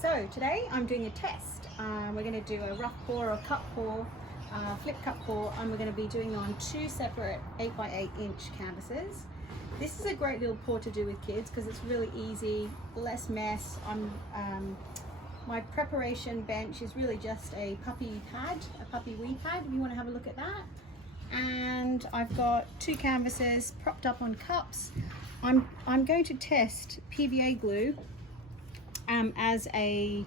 So today I'm doing a test. We're going to do a rough pour or cup pour, flip cup pour, and we're going to be doing on two separate 8x8 inch canvases. This is a great little pour to do with kids because it's really easy, less mess. My preparation bench is really just a puppy pad, a puppy wee pad, if you want to have a look at that. And I've got two canvases propped up on cups. I'm going to test PVA glue as a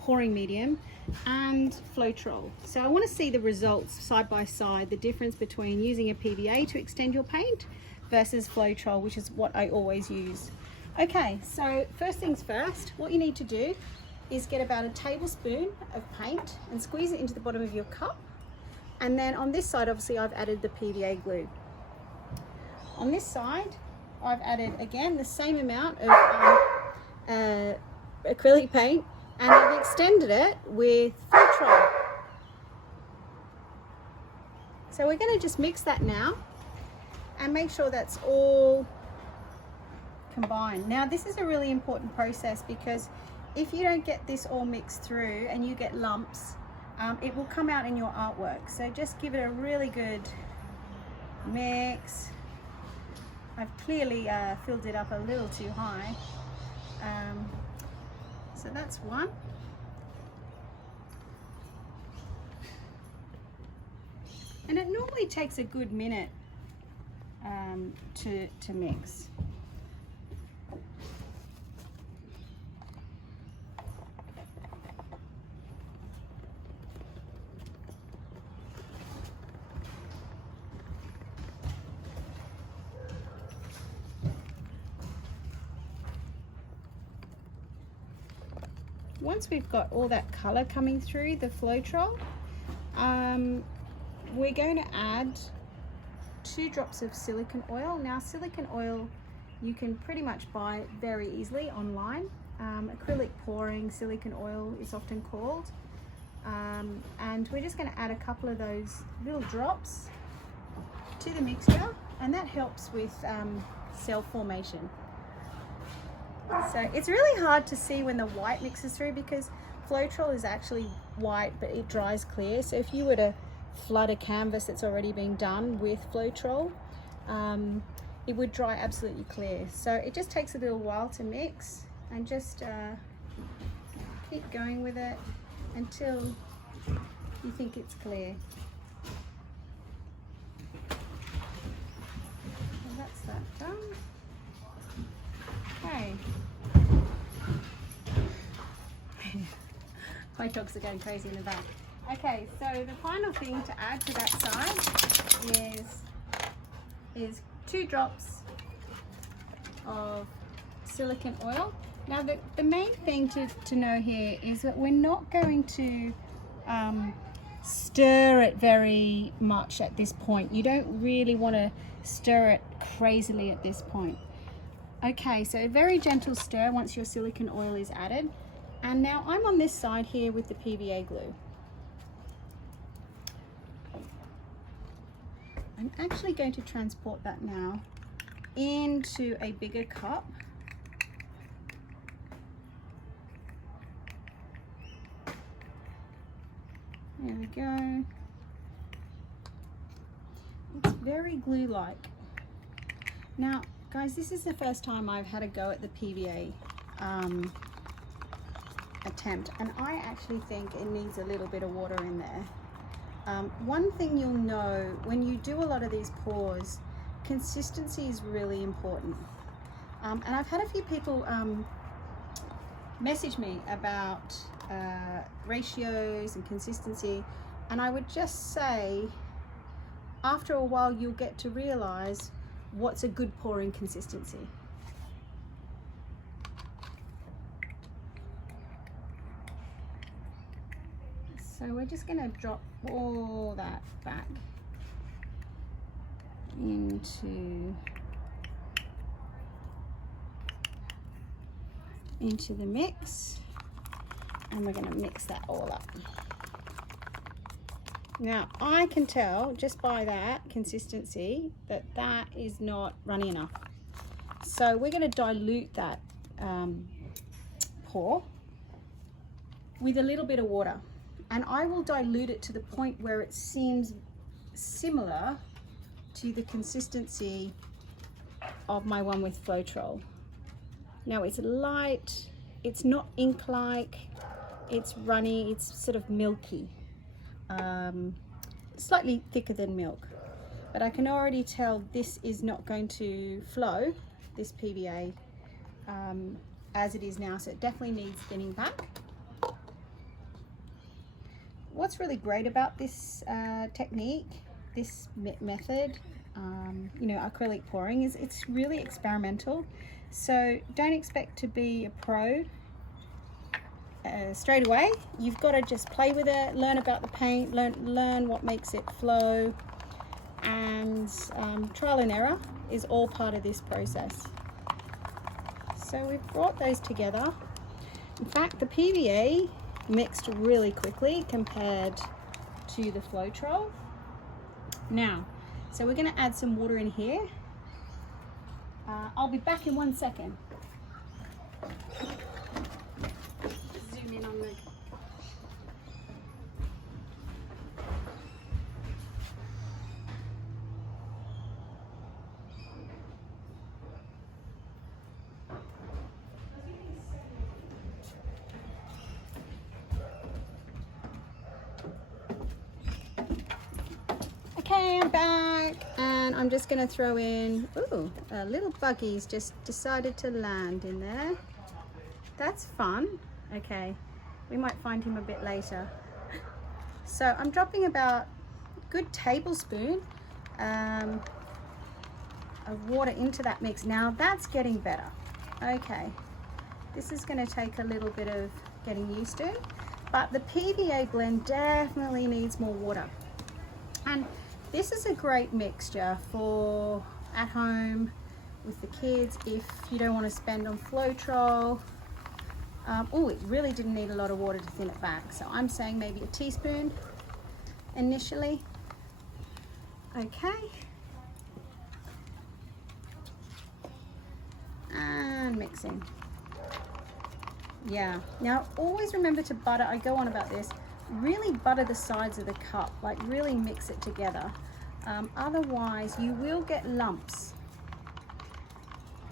pouring medium and Floetrol. So I want to see the results side by side, the difference between using a PVA to extend your paint versus Floetrol, which is what I always use. Okay, so first things first, what you need to do is get about a tablespoon of paint and squeeze it into the bottom of your cup. And then on this side, obviously, I've added the PVA glue. On this side, I've added, again, the same amount of acrylic paint, and I've extended it with Floetrol. So we're going to just mix that now and make sure that's all combined. Now, this is a really important process because if you don't get this all mixed through and you get lumps, it will come out in your artwork. So just give it a really good mix. I've clearly filled it up a little too high. So that's one. And it normally takes a good minute to mix. Once we've got all that color coming through the Floetrol, we're going to add 2 drops of silicone oil. Now, silicone oil you can pretty much buy very easily online. Acrylic pouring silicone oil is often called. And we're just going to add a couple of those little drops to the mixture, and that helps with cell formation. So it's really hard to see when the white mixes through because Floetrol is actually white but it dries clear. So if you were to flood a canvas that's already been done with Floetrol, it would dry absolutely clear. So it just takes a little while to mix, and just keep going with it until you think it's clear. So that's that done. Okay. My dogs are going crazy in the back. Okay, so the final thing to add to that side is 2 drops of silicone oil. Now the main thing to know here is that we're not going to stir it very much at this point. You don't really want to stir it crazily at this point. Okay, so a very gentle stir once your silicone oil is added. And now I'm on this side here with the PVA glue. I'm actually going to transport that now into a bigger cup. There we go. It's very glue-like. Now, guys, this is the first time I've had a go at the PVA attempt, and I actually think it needs a little bit of water in there. One thing you'll know when you do a lot of these pours, consistency is really important. And I've had a few people message me about ratios and consistency, and I would just say after a while you'll get to realize what's a good pouring consistency. So we're just going to drop all that back into the mix, and we're going to mix that all up. Now I can tell just by that consistency that that is not runny enough. So we're going to dilute that pour with a little bit of water, and I will dilute it to the point where it seems similar to the consistency of my one with Floetrol. Now it's light, it's not ink-like, it's runny, it's sort of milky, slightly thicker than milk. But I can already tell this is not going to flow, this PVA, as it is now, so it definitely needs thinning back. What's really great about this technique, this method, you know, acrylic pouring, is it's really experimental. So don't expect to be a pro straight away. You've got to just play with it, learn about the paint, learn what makes it flow, and trial and error is all part of this process. So we've brought those together. In fact, the PVA mixed really quickly compared to the Floetrol. Now, so we're going to add some water in here. I'll be back in 1 second. Zoom in on the... Okay, I'm back, and I'm just going to throw in, ooh, a little buggy's just decided to land in there. That's fun. Okay, we might find him a bit later. So I'm dropping about a good tablespoon of water into that mix. Now that's getting better. Okay, this is going to take a little bit of getting used to, but the PVA blend definitely needs more water. And this is a great mixture for at home with the kids if you don't want to spend on Floetrol. Oh, it really didn't need a lot of water to thin it back, so I'm saying maybe a teaspoon initially. Okay. And mixing. Yeah, now always remember to butter. I go on about this. Really butter the sides of the cup, like really mix it together. Otherwise you will get lumps.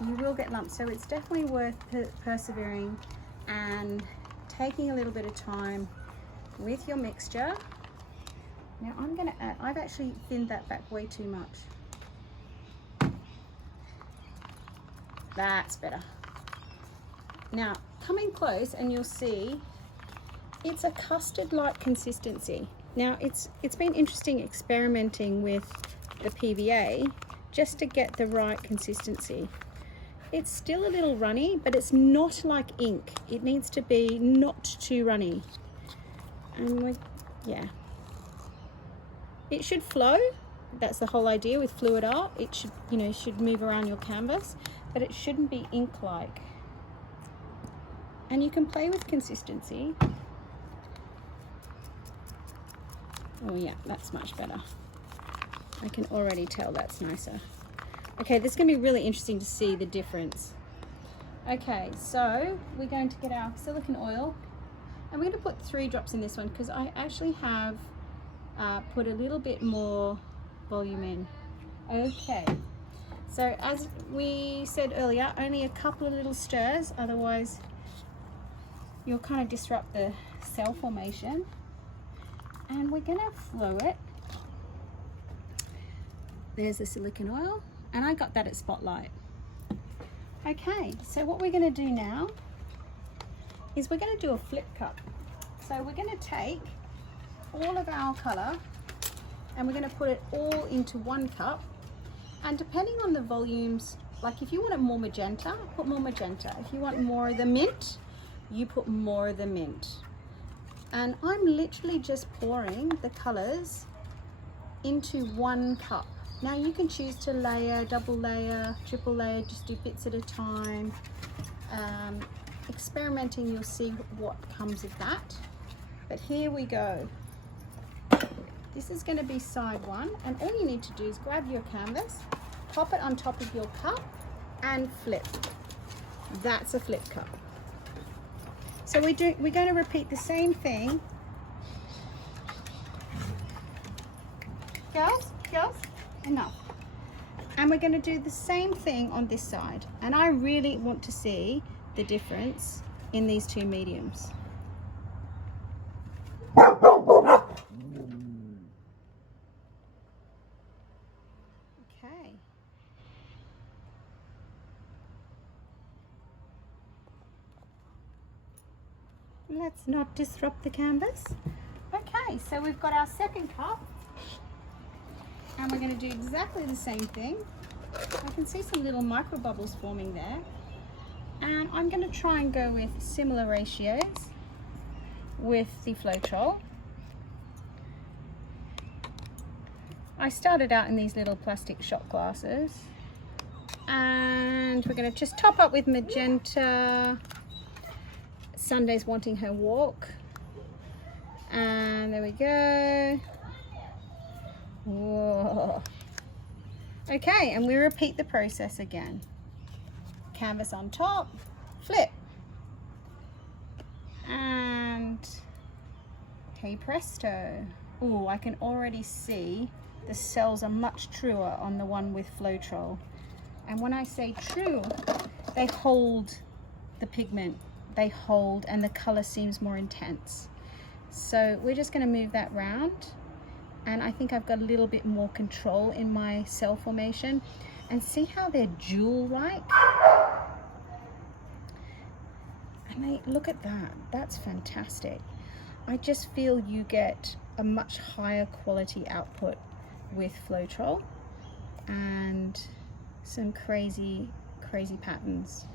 You will get lumps, so it's definitely worth persevering and taking a little bit of time with your mixture. Now I'm going to add, I've actually thinned that back way too much. That's better. Now coming close and you'll see it's a custard-like consistency. Now it's been interesting experimenting with the PVA just to get the right consistency. It's still a little runny, but it's not like ink. It needs to be not too runny. And yeah, it should flow. That's the whole idea with fluid art. It should, you know, should move around your canvas, but it shouldn't be ink-like. And you can play with consistency. Oh yeah, that's much better. I can already tell that's nicer. Okay, this is going to be really interesting to see the difference. Okay, so we're going to get our silicone oil, and we're going to put 3 drops in this one because I actually have put a little bit more volume in. Okay, so as we said earlier, only a couple of little stirs, otherwise you'll kind of disrupt the cell formation. And we're going to flow it. There's the silicone oil, and I got that at Spotlight. Okay, so what we're going to do now is we're going to do a flip cup. So we're going to take all of our colour and we're going to put it all into one cup, and depending on the volumes, like if you want it more magenta, put more magenta. If you want more of the mint, you put more of the mint. And I'm literally just pouring the colours into one cup. Now you can choose to layer, double layer, triple layer, just do bits at a time. Experimenting, you'll see what comes of that. But here we go. This is going to be side 1, and all you need to do is grab your canvas, pop it on top of your cup and flip. That's a flip cup. So we're going to repeat the same thing. Girls, enough. And we're going to do the same thing on this side. And I really want to see the difference in these two mediums. Okay. Let's not disrupt the canvas. Okay, so we've got our second cup. And we're going to do exactly the same thing. I can see some little micro bubbles forming there. And I'm going to try and go with similar ratios with the Floetrol. I started out in these little plastic shot glasses. And we're going to just top up with magenta. Sunday's wanting her walk. And there we go. Whoa. Okay, and we repeat the process again. Canvas on top, flip. And hey presto. Oh, I can already see the cells are much truer on the one with Floetrol. And when I say true, they hold the pigment. They hold and the color seems more intense. So we're just going to move that round. And I think I've got a little bit more control in my cell formation. And see how they're jewel-like? And look at that. That's fantastic. I just feel you get a much higher quality output with Floetrol and some crazy patterns.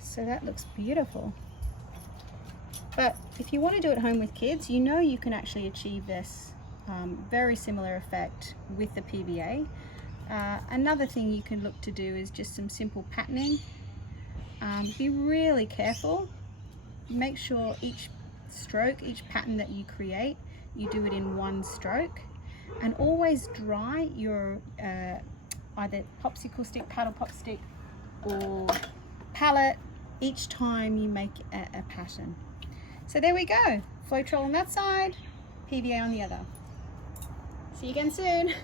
So that looks beautiful. But if you want to do it at home with kids, you know you can actually achieve this very similar effect with the PVA. Another thing you can look to do is just some simple patterning. Be really careful. Make sure each stroke, each pattern that you create, you do it in one stroke. And always dry your either popsicle stick, paddle pop stick, or palette each time you make a pattern. So there we go, Floetrol on that side, PVA on the other. See you again soon.